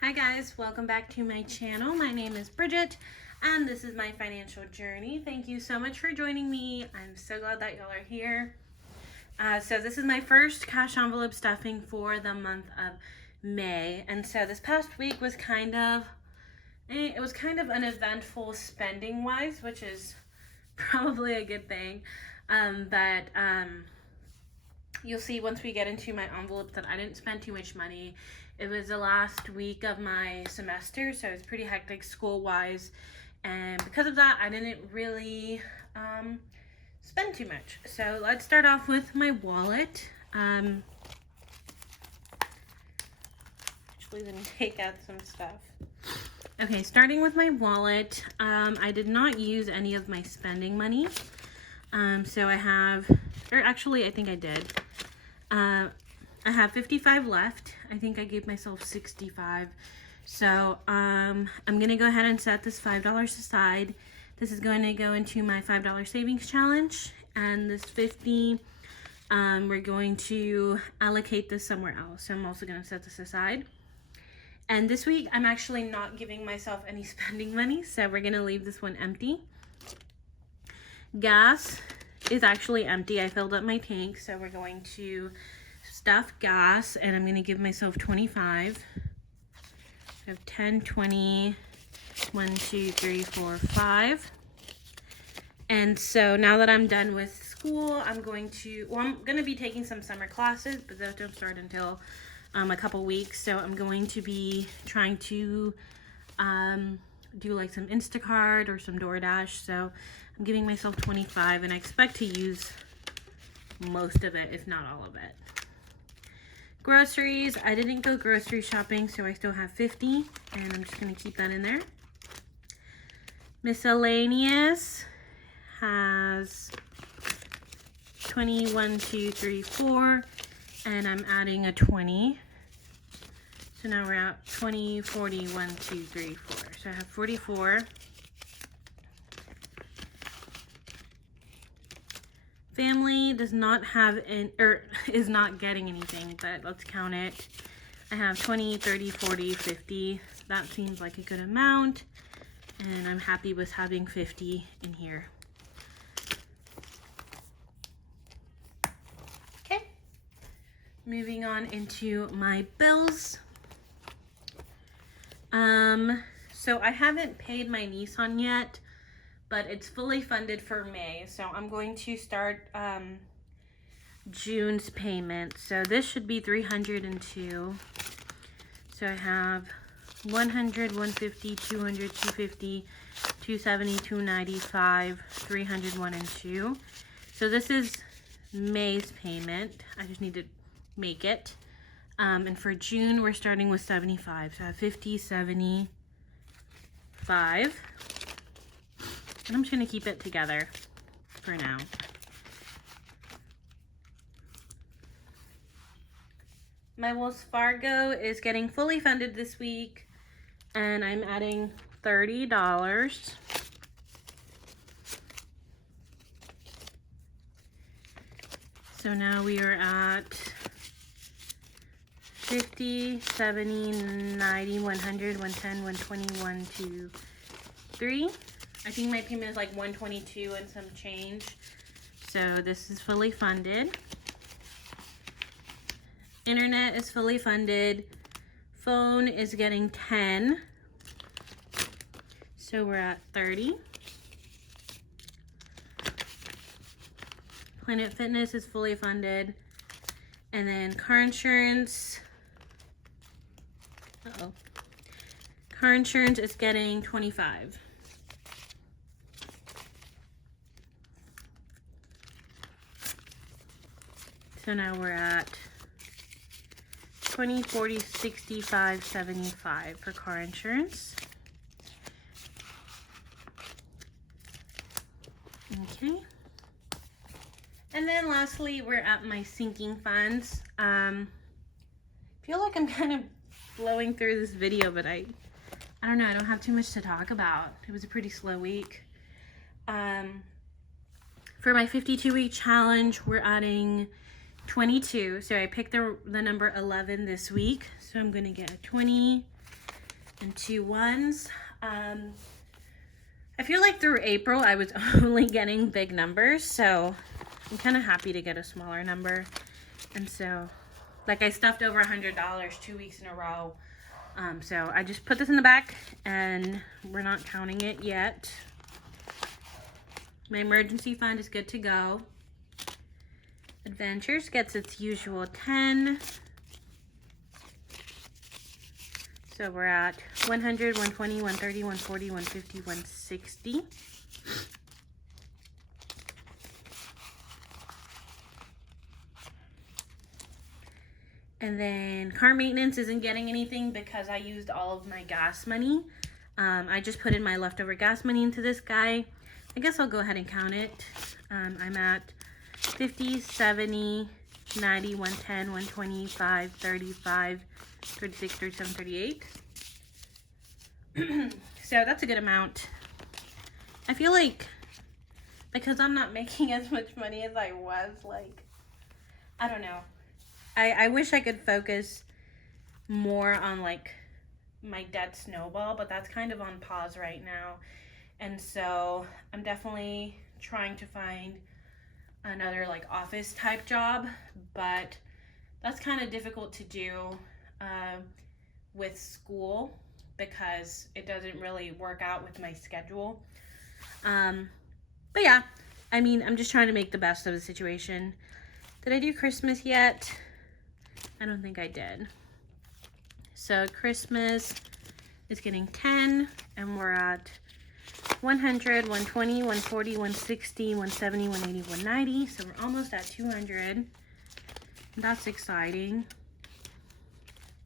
Hi guys, welcome back to my channel. My name is Bridget and this is my financial journey. Thank you so much for joining me. I'm so glad that y'all are here. So this is my first cash envelope stuffing for the month of May. And so this past week was kind of uneventful spending wise, which is probably a good thing. But you'll see once we get into my envelope that I didn't spend too much money. It was the last week of my semester, so it's pretty hectic school-wise. And because of that, I didn't really spend too much. So let's start off with my wallet. Actually, let me take out some stuff. Okay, starting with my wallet, I did not use any of my spending money. So I have, or actually I think I did. I have 55 left. I think I gave myself 65. So I'm gonna go ahead and set this $5 aside. This is going to go into my $5 savings challenge, and this 50, we're going to allocate this somewhere else. So I'm also gonna set this aside. And this week I'm actually not giving myself any spending money, so we're gonna leave this one empty. Gas is actually empty. I filled up my tank, so we're going to stuff gas, and I'm going to give myself 25. I have 10, 20, 1, 2, 3, 4, 5. And so now that I'm done with school, I'm going to be taking some summer classes, but those don't start until a couple weeks. So I'm going to be trying to do like some Instacart or some DoorDash. So I'm giving myself 25, and I expect to use most of it, if not all of it. Groceries, I didn't go grocery shopping, so I still have 50, and I'm just going to keep that in there. Miscellaneous has 20, 1, 2, 3, 4, and I'm adding a 20. So now we're at 20, 40, 1, 2, 3, 4. So I have 44. Family does not have is not getting anything, but let's count it. I have 20, 30, 40, 50. That seems like a good amount, and I'm happy with having 50 in here. Okay, moving on into my bills. So I haven't paid my Nissan yet, but it's fully funded for May. So I'm going to start June's payment. So this should be 302. So I have 100, 150, 200, 250, 270, 295, 301, and 2. So this is May's payment. I just need to make it. And for June, we're starting with 75. So I have 50, 75. And I'm just going to keep it together for now. My Wells Fargo is getting fully funded this week, and I'm adding $30. So now we are at 50, 70, 90, 100, 110, 120, 1, 2, 3. I think my payment is like 122 and some change. So this is fully funded. Internet is fully funded. Phone is getting 10. So we're at 30. Planet Fitness is fully funded. And then car insurance. Car insurance is getting 25. So now we're at 20, 40, 65, 75 for car insurance. Okay. And then lastly, we're at my sinking funds. I feel like I'm kind of blowing through this video, but I don't know, I don't have too much to talk about. It was a pretty slow week. For my 52-week challenge, we're adding 22. So I picked the number 11 this week. So I'm going to get a 20, and 2 ones. I feel like through April I was only getting big numbers, so I'm kind of happy to get a smaller number. And so, like, I stuffed over $100 2 weeks in a row. So I just put this in the back, and we're not counting it yet. My emergency fund is good to go. Adventures gets its usual 10. So we're at 100, 120, 130, 140, 150, 160. And then car maintenance isn't getting anything because I used all of my gas money. I just put in my leftover gas money into this guy. I guess I'll go ahead and count it. I'm at 50, 70, 90, 110, 125, 35, 36, 37, 38. So that's a good amount. I feel like because I'm not making as much money as I was, like, I don't know. I wish I could focus more on, like, my debt snowball, but that's kind of on pause right now. And so I'm definitely trying to find another, like, office type job, but that's kind of difficult to do with school because it doesn't really work out with my schedule. But yeah, I mean, I'm just trying to make the best of the situation. Did I do Christmas yet? I don't think I did. So Christmas is getting 10, and we're at 100, 120, 140, 160, 170, 180, 190. So we're almost at 200. That's exciting.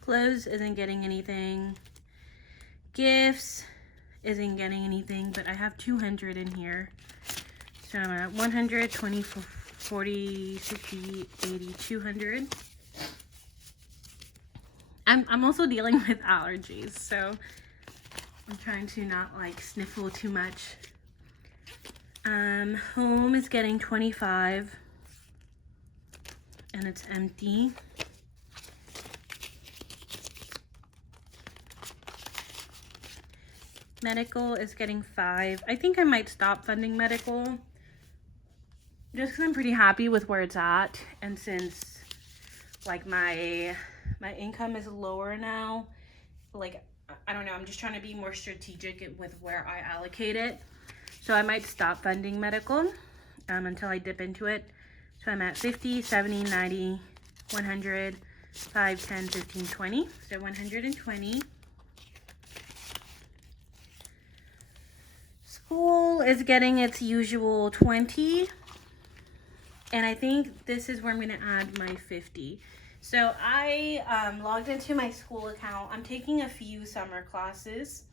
Clothes isn't getting anything. Gifts isn't getting anything, but I have 200 in here. So I'm at 100, 20, 40, 60, 80, 200. I'm also dealing with allergies, so I'm trying to not, like, sniffle too much. Home is getting 25, and it's empty. Medical is getting 5. I think I might stop funding medical just because I'm pretty happy with where it's at, and since, like, my income is lower now, like, I don't know, I'm just trying to be more strategic with where I allocate it. So I might stop funding medical until I dip into it. So I'm at 50, 70, 90, 100, 5, 10, 15, 20. So 120. School is getting its usual 20. And I think this is where I'm going to add my 50. So I logged into my school account. I'm taking a few summer classes,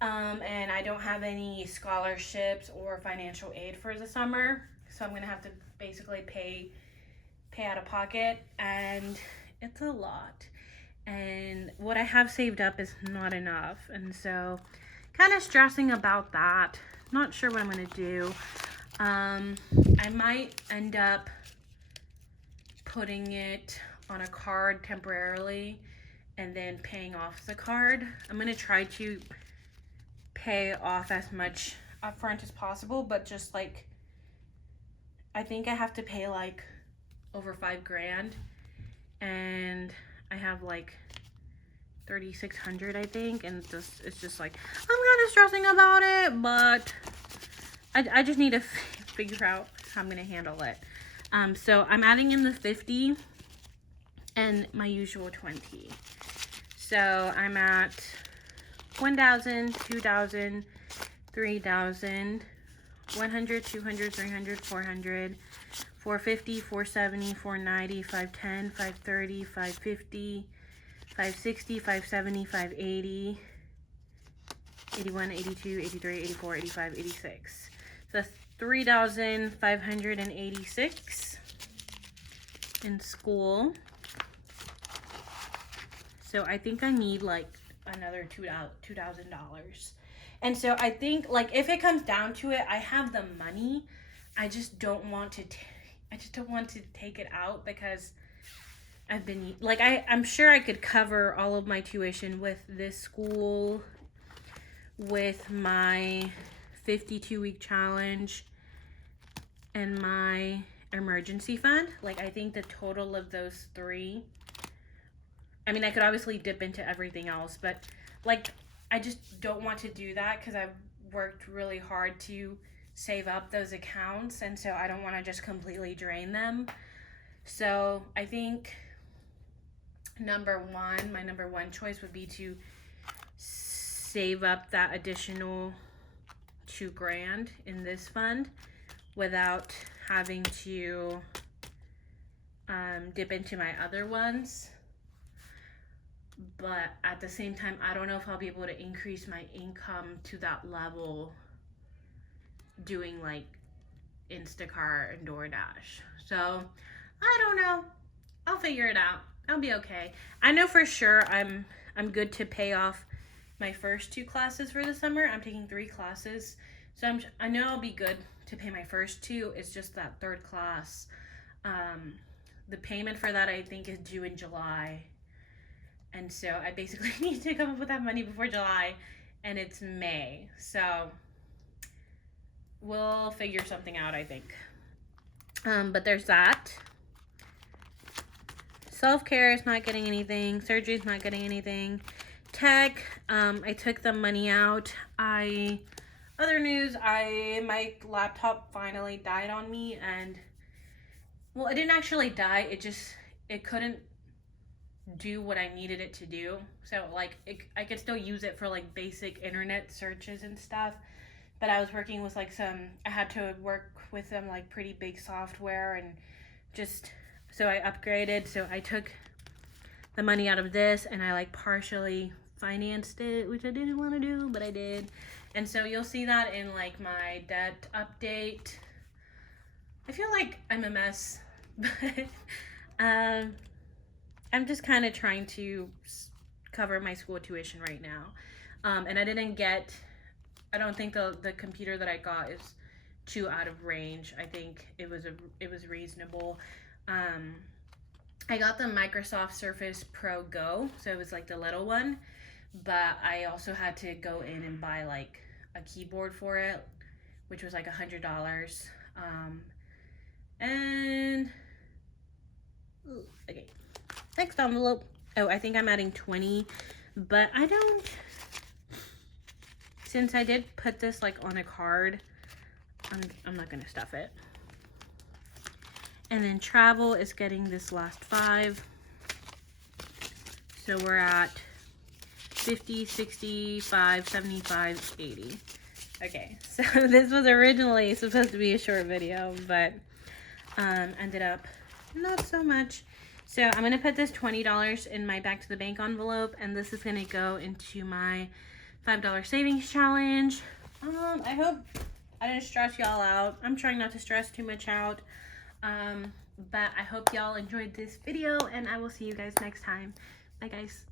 and I don't have any scholarships or financial aid for the summer. So I'm going to have to basically pay out of pocket, and it's a lot. And what I have saved up is not enough. And so kind of stressing about that. Not sure what I'm going to do. I might end up putting it on a card temporarily and then paying off the card. I'm going to try to pay off as much upfront as possible, but just, like, I think I have to pay, like, over $5,000, and I have, like, 3,600, I think, and it's just like, I'm kind of stressing about it, but I just need to figure out how I'm going to handle it. So I'm adding in the 50 and my usual 20. So I'm at 1,000, 2,000, 3,000, 100, 200, 300, 400, 450, 470, 490, 510, 530, 550, 560, 570, 580, 81, 82, 83, 84, 85, 86. So that's 3,586 in school. So I think I need, like, another $2,000. And so I think, like, if it comes down to it, I have the money. I just don't want to take it out because I've been, like, I'm sure I could cover all of my tuition with this school, with my 52-week challenge, and my emergency fund. Like, I think the total of those three, I mean, I could obviously dip into everything else, but, like, I just don't want to do that because I've worked really hard to save up those accounts, and so I don't want to just completely drain them. So I think my number one choice would be to save up that additional $2,000 in this fund without having to dip into my other ones. But at the same time, I don't know if I'll be able to increase my income to that level doing like Instacart and DoorDash. So I don't know. I'll figure it out. I'll be okay. I know for sure I'm good to pay off my first 2 classes for the summer. I'm taking 3 classes. So I know I'll be good to pay my first 2. It's just that 3rd class. The payment for that I think is due in July. And so I basically need to come up with that money before July, and it's May. So we'll figure something out, I think. But there's that. Self-care is not getting anything. Surgery is not getting anything. Tech, I took the money out. Other news, my laptop finally died on me, and well, it didn't actually die. It couldn't do what I needed it to do. So like I could still use it for like basic internet searches and stuff, but I was working with like I had to work with some like pretty big software, and just so I upgraded. So I took the money out of this and I like partially financed it, which I didn't want to do, but I did. And so you'll see that in like my debt update. I feel like I'm a mess, but I'm just kind of trying to cover my school tuition right now. And I don't think the computer that I got is too out of range. I think it was reasonable. I got the Microsoft Surface Pro Go, so it was like the little one, but I also had to go in and buy like a keyboard for it, which was like $100. And okay. Next envelope. Oh, I think I'm adding 20, but since I did put this like on a card, I'm not gonna stuff it. And then travel is getting this last 5. So we're at 50, 65, 75, 80. Okay, so this was originally supposed to be a short video, but ended up not so much. So I'm going to put this $20 in my back to the bank envelope, and this is going to go into my $5 savings challenge. I hope I didn't stress y'all out. I'm trying not to stress too much out. But I hope y'all enjoyed this video, and I will see you guys next time. Bye, guys.